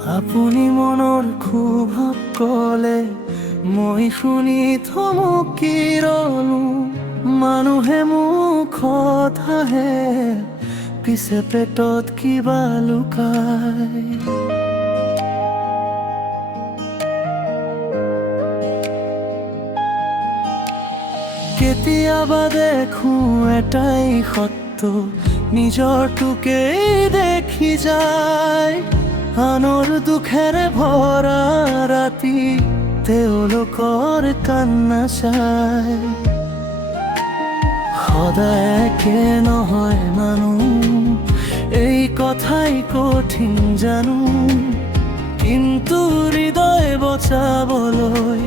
আপুনি মনৰ খুব কলে মই শুনি থমকি ৰলো। মানুহে মুখত হাঁহে, পিছে পেটত কিবা লুকাই। কেতিয়াবা দেখো এটাই সত্য, নিজৰটোকেই দেখি যায়। আনৰ দুখেৰে ভৰা ৰাতি তেওঁলোকৰ কান্না চাই। সদায় একে নহয় মানুহ, এই কথাই কঠিন জানো। কিন্তু হৃদয় বচাবলৈ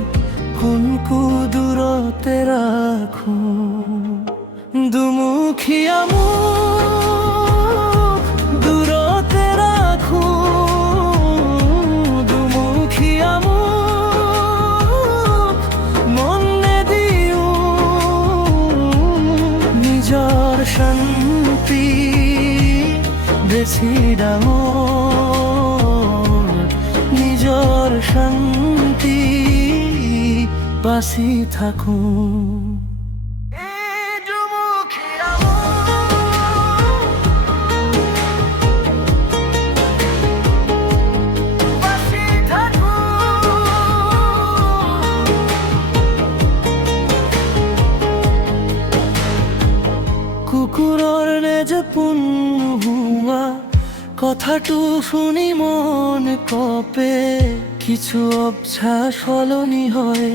কোনকো দূৰতে ৰাখো। দুমুখীয়া মুখ দূৰতে ৰাখো। দুমুখীয়া মুখ মনে দিও। নিজৰ শান্তি বেছি ডাঙৰ, নিজৰ শান্তি বাচি থাকো। কুকুৰৰ নেজে পোনোৱা কথাটো শুনি মন কপে। কিছু অভ্যাস সলনি হয়,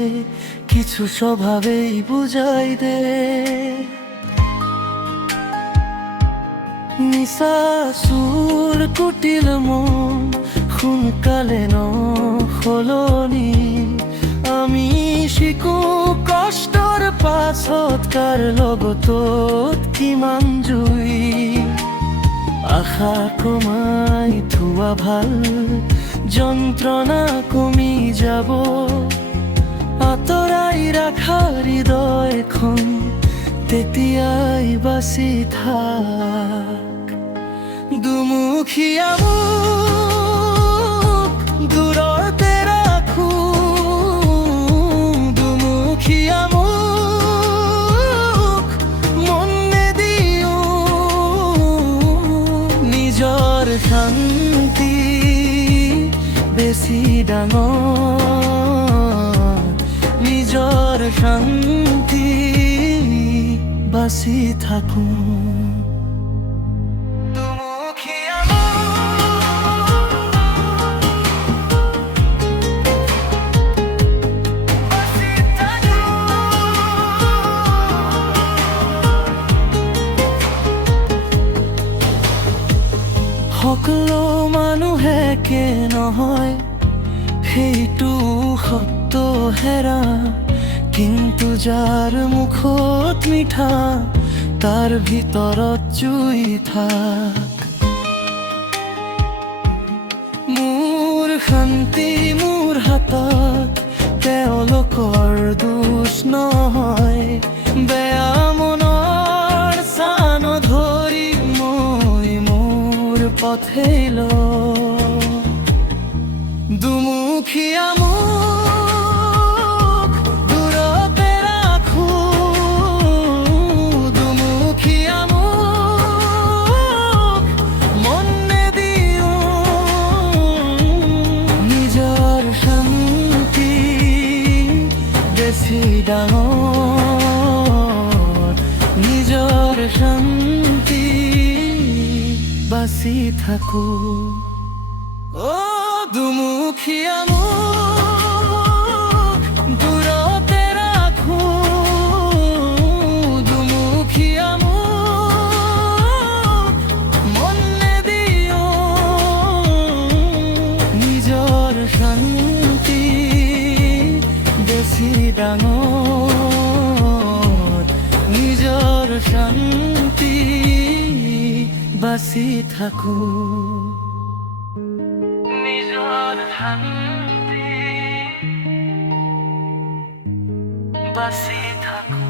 কিছু স্বভাৱেই বুজাই দে। নিচা চুৰ কুটিল মন সোনকালে সলনি। আমি শিকো কষ্টৰ পাছত কাৰ লগতো কিমান জুই। আশা কমাই থোৱা ভাল, যন্ত্ৰণা কমি যাব। আঁতৰাই ৰাখা হৃদয়খন তেতিয়াই বাচি থাক। দুমুখীয়া মুখ দূৰতে ৰাখো। দুমুখীয়া মুখ মনে দিও। নিজৰ শান্তি বেছি ডাঙৰ, নিজৰ শান্তি বাচি থাকো। সকলো মানুহে একে নহয়, সেইটো সত্য হেৰা। কিন্তু যাৰ মুখত মিঠা, তাৰ ভিতৰত জুই থাক। মোৰ শান্তি মোৰ হাতত, তেওঁলোকৰ দোষ নহয়। বেয়া মনৰ চান ধৰি মই মোৰ পথে লওঁ। দুমুখীয়া মুখ দূৰতে ৰাখো। দুমুখীয়া মুখ মনে দিও। নিজৰ শান্তি বেছি ডাঙৰ, নিজৰ শান্তি বাচি থাকো। দুমুখীয়া মুখ দূৰতে ৰাখো। দুমুখীয়া মুখ মনে দিও। নিজৰ শান্তি বেছি ডাঙৰ, নিজৰ শান্তি বাচি থাকো। নিজৰ শান্তি বাচি থাকো।